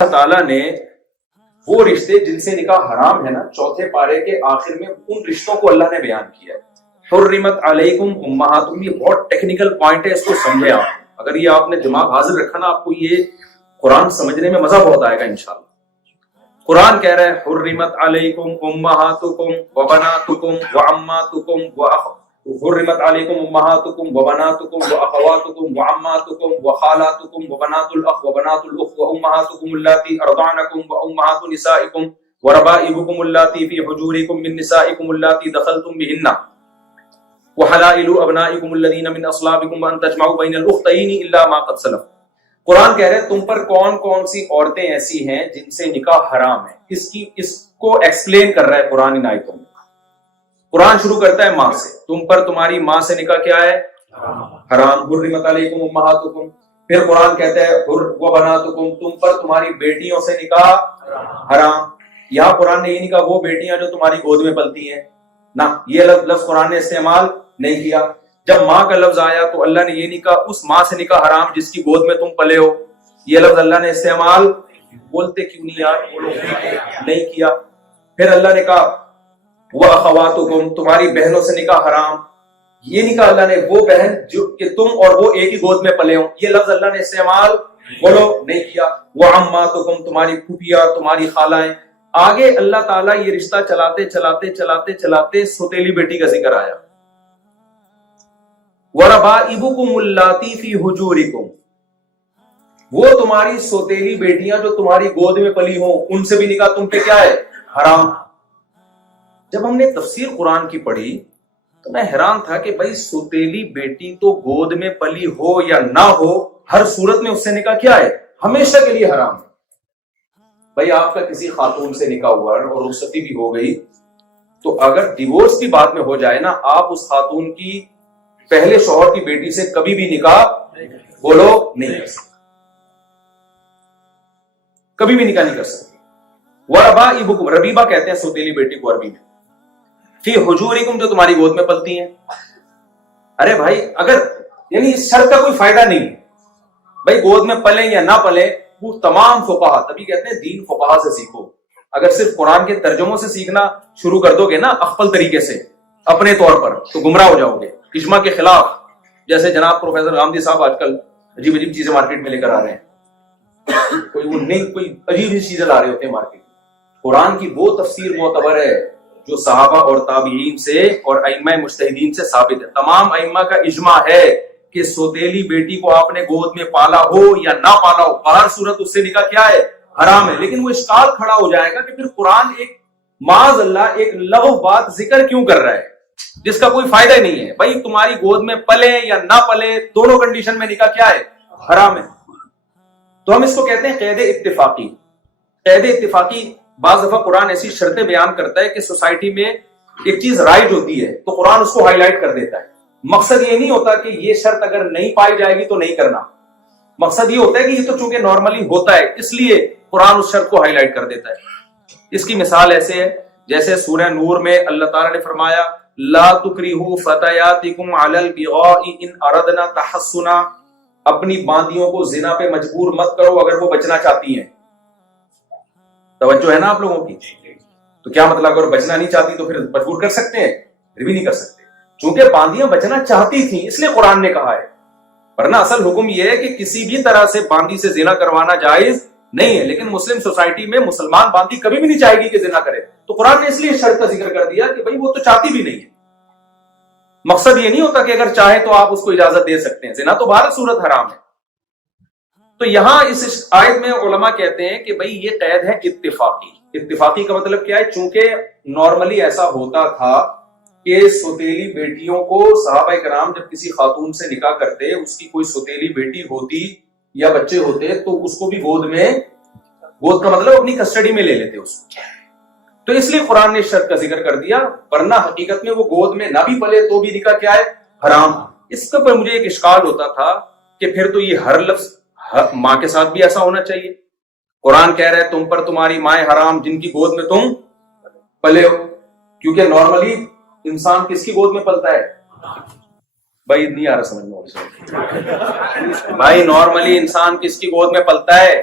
اللہ تعالیٰ نے وہ رشتے جن سے نکاح حرام ہے نا، چوتھے پارے کے آخر میں ان رشتوں کو اللہ نے بیان کیا ہے. حرمت علیکم امہاتکم، یہ بہت ٹیکنیکل پوائنٹ ہے، اس کو سمجھے آپ. اگر یہ آپ نے دماغ حاضر رکھا نا، آپ کو یہ قرآن سمجھنے میں مزہ بہت آئے گا انشاءاللہ. قرآن کہہ رہا ہے حرمت علیکم امہاتکم وبناتکم وعماتکم حرمت علیکم امہاتکم وبناتکم واخواتکم وعماتکم وخالاتکم وبنات الاخ وبنات الاخت وامہاتکم اللاتی ارضعنکم وامہات نسائکم وربائبکم اللاتی فی حجورکم من نسائکم اللاتی دخلتم بہن وحلائل ابنائکم الذین من اصلابکم وان تجمعوا بین الاختین الا ما قد سلف. قرآن کہہ رہے ہیں تم پر کون کون سی عورتیں ایسی ہیں جن سے نکاح حرام ہے. اس کو ایکسپلین کر رہا ہے قرآن ان آیتوں میں. قرآن شروع کرتا ہے ماں سے، تم پر تمہاری ماں سے نکاح کیا ہے؟ حرام. حرمت علیکم امہاتکم. پھر قرآن کہتا ہے وبناتکم، تم پر تمہاری بیٹیوں سے نکاح حرام. یہاں قرآن نے یہ نہیں کہا وہ بیٹیاں جو تمہاری گود میں پلتی ہیں، نہ، یہ لفظ قرآن نے استعمال نہیں کیا. جب ماں کا لفظ آیا تو اللہ نے یہ نہیں کہا اس ماں سے نکاح حرام جس کی گود میں تم پلے ہو، یہ لفظ اللہ نے استعمال بولتے کیوں نہیں یار، بولو نہیں کیا. پھر اللہ نے کہا وَأَخَوَاتُكُمْ، تمہاری بہنوں سے نکاح حرام، یہ نہیں کہا اللہ نے وہ بہن جو کہ تم اور وہ ایک ہی گود میں پلے ہوں، یہ لفظ اللہ نے استعمال بولو نہیں کیا. وَعَمَّاتُكُمْ، تمہاری پھوپھیاں، تمہاری خالائیں. آگے اللہ تعالیٰ یہ رشتہ چلاتے چلاتے چلاتے چلاتے سوتیلی بیٹی کا ذکر آیا. وَرَبَائِبُكُمُ اللَّاتِي فِي حُجُورِكُمْ، وہ تمہاری سوتیلی بیٹیاں جو تمہاری گود میں پلی ہوں، ان سے بھی نکاح تم پہ کیا ہے؟ حرام. جب ہم نے تفسیر قرآن کی پڑھی تو میں حیران تھا کہ بھائی سوتیلی بیٹی تو گود میں پلی ہو یا نہ ہو، ہر صورت میں اس سے نکاح کیا ہے؟ ہمیشہ کے لیے حرام ہے. بھائی آپ کا کسی خاتون سے نکاح ہوا اور رخصتی بھی ہو گئی، تو اگر ڈیورس کی بات میں ہو جائے نا، آپ اس خاتون کی پہلے شوہر کی بیٹی سے کبھی بھی نکاح بولو نہیں کر سکتے، کبھی بھی نکاح نہیں کر سکتے. وَرَبَائِبُكُمْ، ربیبہ کہتے ہیں سوتیلی بیٹی کو عربی میں. فی حجورکم، جو تمہاری گود میں پلتی ہیں. ارے بھائی اگر یعنی اس شرط کا کوئی فائدہ نہیں ہے، بھائی گود میں پلیں یا نہ پلیں، وہ تمام فقہا، تبھی کہتے ہیں دین فقہا سے سیکھو. اگر صرف قرآن کے ترجموں سے سیکھنا شروع کر دو گے نا اخفل طریقے سے اپنے طور پر، تو گمراہ ہو جاؤ گے اجماع کے خلاف. جیسے جناب پروفیسر غامدی صاحب آج کل عجیب عجیب چیزیں مارکیٹ میں لے کر آ رہے ہیں، کوئی عجیب ہی چیزیں لا رہے ہوتے ہیں مارکیٹ. قرآن کی وہ تفسیر معتبر ہے جو صحابہ اور تابعین سے اور ائمہ مجتہدین سے ثابت ہے. تمام ائمہ کا اجماع ہے کہ سوتیلی بیٹی کو آپ نے گود میں پالا ہو یا نہ پالا ہو، ہر صورت اس سے نکاح کیا ہے؟ حرام ہے. لیکن وہ اشکال کھڑا ہو جائے گا کہ پھر قرآن ایک معاذ اللہ ایک لغو بات ذکر کیوں کر رہا ہے جس کا کوئی فائدہ نہیں ہے. بھائی تمہاری گود میں پلے یا نہ پلے، دونوں کنڈیشن میں نکاح کیا ہے؟ حرام ہے. تو ہم اس کو کہتے ہیں قید اتفاقی. قید اتفاقی بعض دفعہ قرآن ایسی شرطیں بیان کرتا ہے کہ سوسائٹی میں ایک چیز رائج ہوتی ہے تو قرآن اس کو ہائی لائٹ کر دیتا ہے. مقصد یہ نہیں ہوتا کہ یہ شرط اگر نہیں پائی جائے گی تو نہیں کرنا، مقصد یہ ہوتا ہے کہ یہ تو چونکہ نارملی ہوتا ہے اس لیے قرآن اس شرط کو ہائی لائٹ کر دیتا ہے. اس کی مثال ایسے ہے جیسے سورہ نور میں اللہ تعالیٰ نے فرمایا لا تکرہوا فتیاتکم علی البغاء ان اردنا تحصنا، اپنی باندیوں کو زنا پہ مجبور مت کرو اگر وہ بچنا چاہتی ہیں. توجہ ہے نا آپ لوگوں کی؟ تو کیا مطلب اگر بچنا نہیں چاہتی تو پھر مجبور کر سکتے ہیں؟ پھر بھی نہیں کر سکتے، چونکہ باندیاں بچنا چاہتی تھیں اس لیے قرآن نے کہا ہے. ورنہ اصل حکم یہ ہے کہ کسی بھی طرح سے باندی سے زنا کروانا جائز نہیں ہے. لیکن مسلم سوسائٹی میں مسلمان باندی کبھی بھی نہیں چاہے گی کہ زنا کرے، تو قرآن نے اس لیے شرط کا ذکر کر دیا کہ بھائی وہ تو چاہتی بھی نہیں ہے. مقصد یہ نہیں ہوتا کہ اگر چاہے تو آپ اس کو اجازت دے سکتے ہیں، زنا تو بہر صورت حرام ہے. تو یہاں اس آیت میں علماء کہتے ہیں کہ بھئی یہ قید ہے اتفاقی. اتفاقی کا مطلب کیا ہے؟ چونکہ نارملی ایسا ہوتا تھا کہ سوتیلی بیٹیوں کو صحابہ کرام جب کسی خاتون سے نکاح کرتے، اس کی کوئی سوتیلی بیٹی ہوتی یا بچے ہوتے تو اس کو بھی گود کا مطلب اپنی کسٹڈی میں لے لیتے اس کو. تو اس لیے قرآن نے شرط کا ذکر کر دیا، ورنہ حقیقت میں وہ گود میں نہ بھی پلے تو بھی نکاح کیا ہے؟ حرام. اس کا پر مجھے ایک اشکال ہوتا تھا کہ پھر تو یہ ہر لفظ ماں کے ساتھ بھی ایسا ہونا چاہیے. قرآن کہہ رہے تم پر تمہاری مائیں حرام جن کی گود میں تم پلے ہو، کیونکہ نارملی انسان کس کی گود میں پلتا ہے؟ بھائی نہیں آ رہا سمجھ میں بھائی نارملی انسان کس کی گود میں پلتا ہے؟